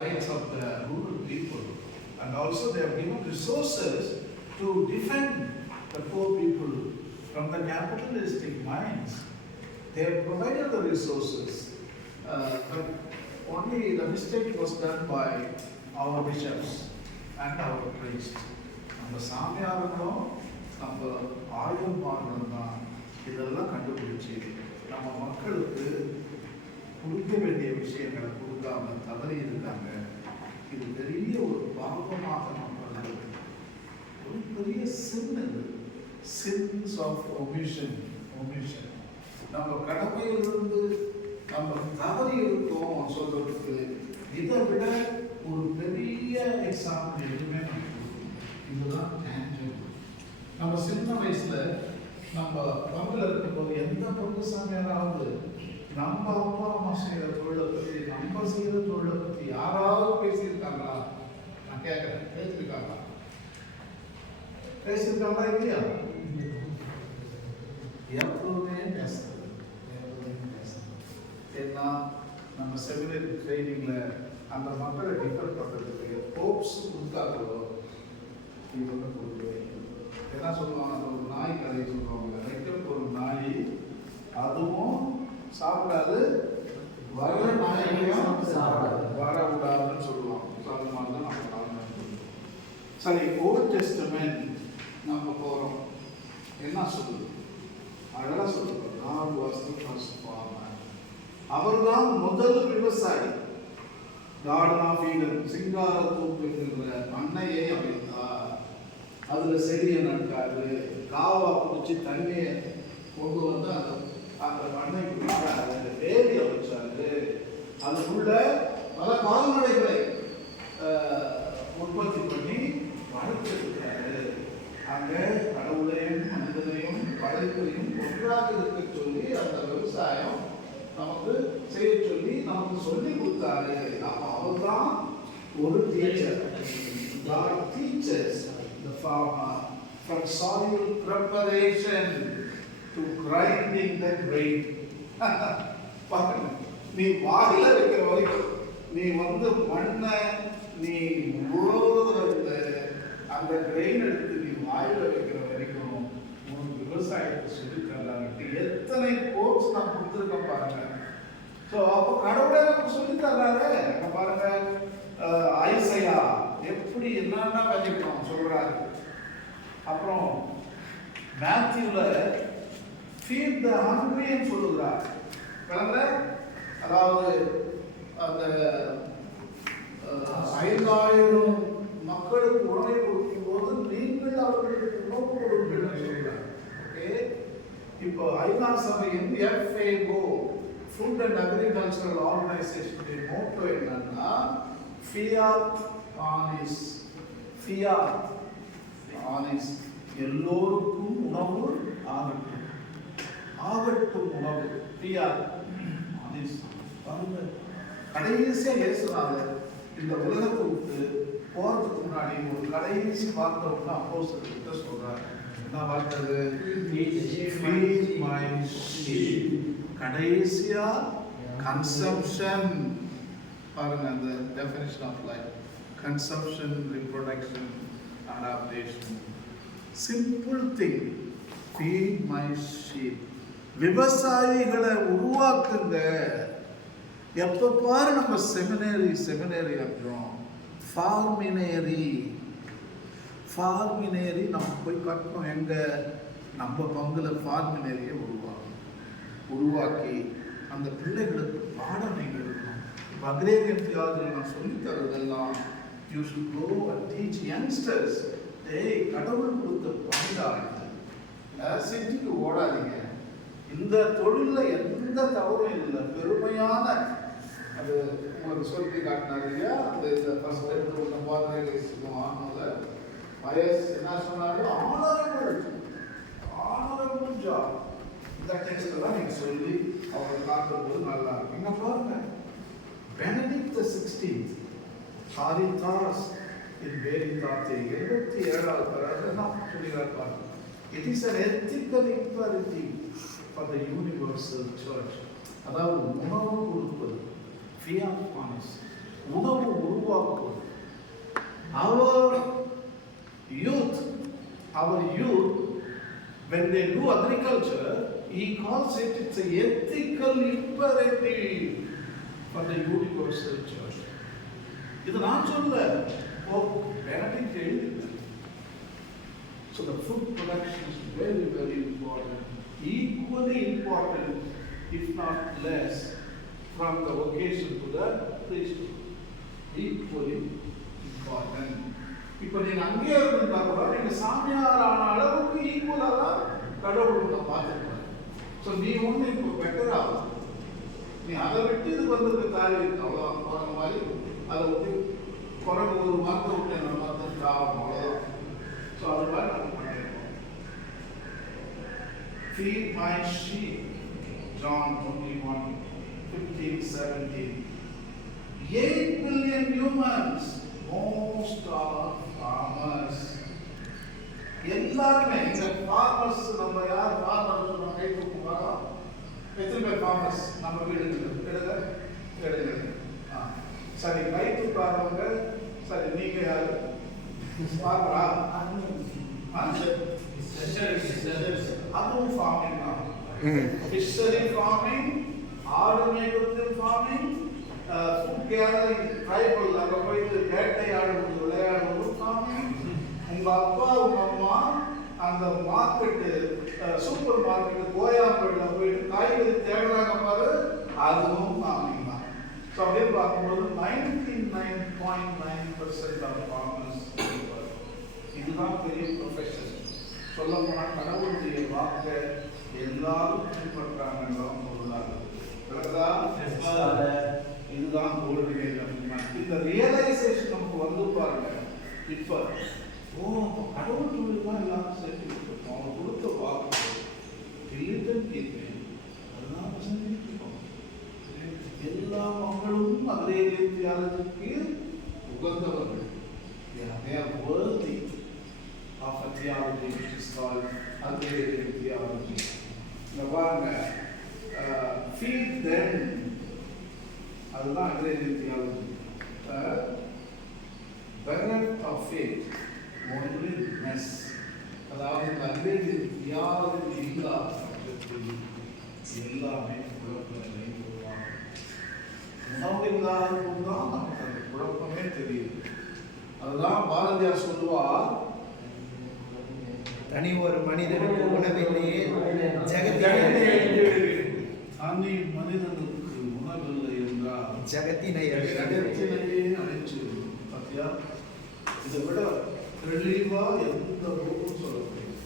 rights of the rural people, and also they have given resources to defend the poor people from the capitalistic minds. They have provided the resources, but only the mistake was done by our bishops and our priests. நம்ம சாமியார்களும் நம்ம ஆயுதமார்களும் தான் இதெல்லாம் கண்டுபிடிச்சி நம்ம மக்களுக்கு கொடுக்க வேண்டிய விஷயங்களை கொடுக்காம தவறி இருக்காங்க. இது பெரிய ஒரு பாவமாக நம்ம ஒரு பெரிய sins of omission. நம்ம கடமையிலிருந்து நம்ம தவறி இருக்கோம் சொல்றதுக்கு இதை விட ஒரு பெரிய எக்ஸாம்பிள் எதுவுமே இதுதான் tangible. நம்ம சின்ன வயசுல நம்ம பங்குல இருக்கும்போது எந்த பங்கு சாமியாராவது நம்ம அப்பா அம்மா செய்யற தொழிலை பத்தி நம்ம செய்யற தொழிலை பத்தி யாராவது பேசியிருக்காங்களா? நான் கேட்கிறேன், பேசியிருக்காங்களா இல்லையா? எப்பவுமே பேசுறது ஏன்னா நம்ம செமினரி ட்ரைனிங்ல அந்த மக்களை டிஃபர் பண்றதுக்கு ஹோப்ஸ் கொடுத்தாங்களோ இவங்க கொடுக்கவே. என்ன சொல்லுவாங்க, அந்த ஒரு நாய் கதையை சொல்லுவாங்க, ரெக்கம் ஒரு நாய் அதுவும் சாப்பிடாது வர நாயையும் வர விடாதுன்னு சொல்லுவாங்க. அது மாதிரி தான் நம்ம காரணம். சரி, ஓல்ட் டெஸ்டமென்ட் நம்ம போகிறோம், என்ன சொல்லுது? அழகா சொல்லுங்க, God was the first farmer. அவர்தான் முதல் விவசாயி. கார்டன் ஆஃப் ஈடன் சிங்காரத்தோப்பு என்கிற அன்னையை அமைத்தார். அதுல செடியை நட்டாரு, காவா பிடிச்சி தண்ணியை கொண்டு வந்து அந்த பண்ணைக்கு விட்டாரு, வேலி அமைச்சாரு, அதுக்குள்ள பல கால்நடைகளை உற்பத்தி பண்ணி வளர்த்திருக்கிறாரு. அங்க கடவுளையும் மனிதனையும் படைப்பையும் ஒன்றாக இருக்க சொல்லி அந்த விவசாயம் நமக்கு செய்ய சொல்லி நமக்கு சொல்லி கொடுத்தாரு. அப்ப அவர்தான் ஒரு teacher. God teaches the farmer from soil preparation to grinding the grain. பாருங்க, நீ வாயில வைக்கிற வரைக்கும் நீ மண்ணை நீ உழவுறத அந்த கிரெயின் எடுத்து நீ வாயில வைக்கிற வரைக்கும் உனக்கு விவசாயத்தை சொல்லி தர்றாங்க. எத்தனை கோர்ஸ் நான் கொடுத்துருக்கேன் பாருங்க. ஸோ அப்போ கடவுளே நமக்கு சொல்லி தர்றாரு. பாருங்க, ஐசையா எப்படி என்னன்னா வச்சுக்கணும் சொல்றாரு. அப்புறம் மேத்யூல feed the hungry ன்னு சொல்லுகிறார். அதாவது அந்த 5000 மக்களுக்கு உணவை கொடுக்கும் போது நீங்கள் அவர்களுக்கு உணவு கொடுங்கள் சொல்றார். ஓகே, இப்போ ஐநா சபையின் FAO ஃபுட் அண்ட் அக்ரிகல்ச்சரல் ஆர்கனைசேஷனுடைய மோட்டோ என்னன்னா ஃபியாட் ஆனிஸ் எல்லோருக்கும் உணவு ஆகட்டும் உணவு ஃபியாட் ஆனிஸ். கடைசியா இயேசுநாதர் இந்த உலகத்தை விட்டு போறதுக்கு முன்னாடி ஒரு கடைசி வார்த்தை ஒன்று அப்போஸ்தலர்கிட்ட சொல்றாரு. என்ன வார்த்தை? கடைசியா கன்சம்ப்ஷன். பாருங்க அந்த definition of life, consumption, reproduction, adaptation. Simple thing, feed my sheep. விவசாயிகளை உருவாக்குங்க. எப்போ பாரு நம்ம செமினரி அப்படின்றோம். ஃபார்மினேரி நம்ம போய் கட்டணும். எங்க நம்ம பங்குல ஃபார்மினேரியை உருவாக்கி அந்த பிள்ளைகளுக்கு பாடம் நீங்கள் இருக்கணும். அக்ரேரியன் தியாலஜி நான் சொல்லி தரதெல்லாம் you should go and teach youngsters. கடவுள் கொடுத்த பாண்டாங்க, சிட்டிக்கு ஓடாதீங்க. இந்த தொழிலில் எந்த தவறும் இல்லை, பெருமையான அது உங்களுக்கு சொல்லி காட்டினாரு இல்லையா? அந்த இந்த ஃபர்ஸ்ட் எடுத்து ஒன்று பாத்திரம் ஆனோட வயசு என்ன சொன்னாரு? Honourable job. இந்த டெக்ஸ்ட் தான் நீங்கள் சொல்லி அவங்க காட்டும்போது நல்லா இருக்கும். இங்கே பாருங்க, Benedict the 16th ஹாரிதாஸ் in Veritate 77வது paragraph சொல்லிறார் பாருங்க. It is an ethical imperative for the universal church. அதாவது உணவு கொடுப்பது, ஃபியாட் பானிஸ், உணவு Our youth, when they do agriculture, he calls it's an ethical imperative for the universal church. இது நான் சொல்ல Benedict எழுதினார். So the food production is very, very important, equally important, if not less, from the vocation to the priesthood. Equally important. இப்போ நீங்க அங்கே இருந்தா கூட நீங்க சாமியார் ஆன அளவுக்கு ஈக்குவலா தான் கடவுள் உங்களை பார்த்துருப்பாரு. ஸோ நீ ஒண்ணு இப்போ பெட்டர் ஆகும், நீ அதை விட்டு இதுக்கு வந்திருக்க காரியம் இருக்கு அவ்வளோ போன மாதிரி அதை விட்டு குறைஞ்ச ஒரு மரத்தை விட்டு என்ன மரத்துக்கு ஆகும் அவ்வளோதான். ஸோ அது மாதிரி நம்ம பண்ணியிருக்கோம். Feed my sheep, John 21:15-17. 8 billion humans, most are farmers. எல்லாருமே இந்த farmers, நம்ம யார் farmers நம்ம கை தூக்குவாங்க. எத்தனை பேர் farmers நம்ம வீடுங்க சரி, கை தூக்காதவங்க சரி, நீங்க யாரு farmer-ஆ? அதுவும் farming தான். Fishery farming, ஆடு மேய்ப்பது farming, food gathering, tribal, அங்க போயிட்டு வேட்டையாடுவது விளையாடுவது farming. உங்க அப்பா உங்க அம்மா அந்த மார்க்கெட்டு சூப்பர் மார்க்கெட் கோயாம்பேடுல போயிட்டு காய்கறி தேடுறாங்க பாரு, அதுவும் farming தான். ஸோ அப்படின்னு பார்க்கும்போது 99.9% ஆஃப் farmers இதுதான் பெரிய ப்ரொஃபஷன். சொல்ல போனால் கடவுளுடைய வாக்கை எல்லாரும் பின்பற்றாங்க பொருளாதாரம். இதுதான் தோல்வியை. இந்த ரியலைசேஷன் நமக்கு வந்து பாருங்க. இப்ப கடவுள் தொழில் தான் எல்லாரும் சேர்த்து கொடுத்துருக்கோம். அவங்க கொடுத்த வாக்கு அதெல்லாம் செஞ்சுருக்கோம். எல்லா மக்களும் அதே தியாகத்துக்கு உகந்தவர்கள். They are worthy of a theology which is called Agrarian theology. இந்த பாருங்க, feed them, அதுதான் Agrarian theology. Benefit of faith, only mess. அதாவது Agrarian theology இல்லாத பட்சத்தில் எல்லாமே குழப்பங்களை உருவாங்க. உணவு இல்லாத போதுதான் நமக்கு அந்த குழப்பமே தெரியுது. அதுதான் பாரதியார் சொல்லுவார், தனி ஒரு மனிதனுக்கு உணவில்லையே தனி மனிதனுக்கு உணவில்லை என்றால் ஜகத்தினையே அழைச்சு. பார்த்தியா, இதை விட தெளிவா எந்த போக்கும் சொல்ல முடியும்.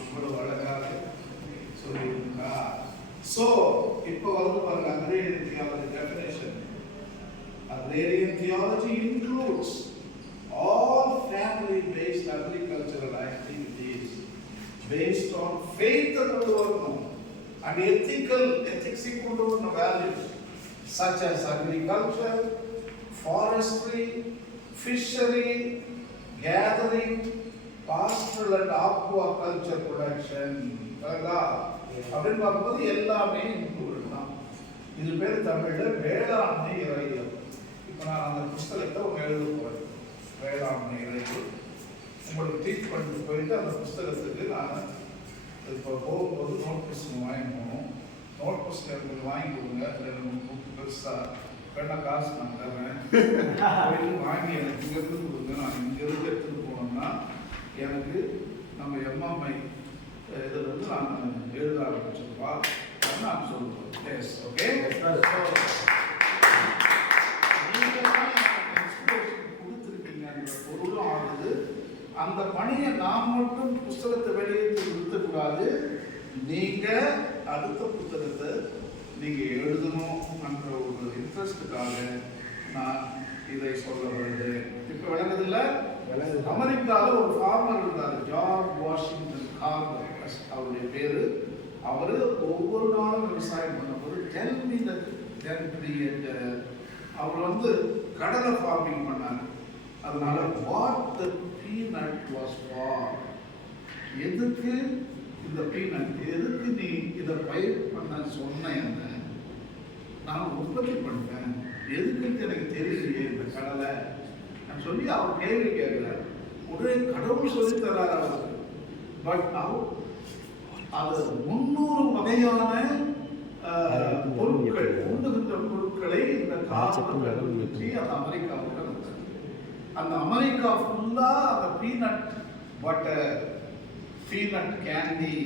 அவ்வளவு அழகாக சொல்லியிருக்கா. ஸோ இப்போ வந்து பாருங்க, Agrarian theology definition. Agrarian theology includes all family-based agricultural activities based on faith and ethics values such as agriculture, forestry, fishery, gathering, pastoral and aquaculture production. அப்படின்னு பார்க்கும்போது எல்லாமே இன்க்ளூட் தான். இது பேர் தமிழ்ல வேளாண்மை இறையியல். இப்போ நான் அந்த புஸ்தகத்தை ஒன்று எழுத போறேன். வேளாண்மை இறையியல் உங்களுக்கு டீச் பண்ணிட்டு போயிட்டு அந்த புஸ்தகத்துக்கு நான் இப்போ போகும்போது நோட் புஸ்தகம் வாங்கி போகணும். நோட் புஸ்தகம் வாங்கி கொடுங்க. அதில் பெருசாக வேணா காசு நான் தர்றேன். போயிட்டு வாங்கி எனக்கு இங்கேருந்து கொடுங்க. நான் இங்கேருந்து எடுத்துகிட்டு போனோம்னா எனக்கு நம்ம எம்எம்ஐ இதில் வந்து நான் எழுத ஆரம்பிச்சிருப்பா நான் சொல்லுவேன். S, okay. கொடுத்துருக்கீங்கன்ற பொருளும் ஆகுது. அந்த பணியை நாம் மட்டும் புஸ்தகத்தை வெளியேற்றி நிறுத்தக்கூடாது. நீங்க அடுத்த புத்தகத்தை நீங்க எழுதணும் என்ற ஒரு இன்ட்ரெஸ்டுக்காக நான் இதை சொல்ல வருது. இப்போ விளங்குதில்ல? அமெரிக்காவில் ஒரு ஃபார்மர் இருந்தார், ஜார்ஜ் வாஷிங்டன் கார்வர் அவருடைய பேரு. அவரு ஒவ்வொரு நாளும் விவசாயம் பண்ணும்போது அவர் வந்து கடலை ஃபார்மிங் பண்ணார். அதனால what the peanut was for, எதுக்கு இந்த பீனட், எதுக்கு நீ இதை பயிர் பண்ண சொன்ன, என்ன நான் உற்பத்தி பண்ணுறேன், எதுக்குன்னு எனக்கு தெரியலையே இந்த கடலை சொல்லி அவர் கேள்வி கேட்கிறார். உடனே கடவுள் சொல்லி தர்றார் அவருக்கு. பட் அது 300 வகையான பொருட்கள், உண்ணுகின்ற பொருட்களை இந்த காரணம் கண்டுபிடிச்சி அந்த அமெரிக்காவுக்கு அனுப்புறாங்க. அந்த அமெரிக்கா ஃபுல்லா அந்த பீனட் பட்டர், பீனட் கேண்டி,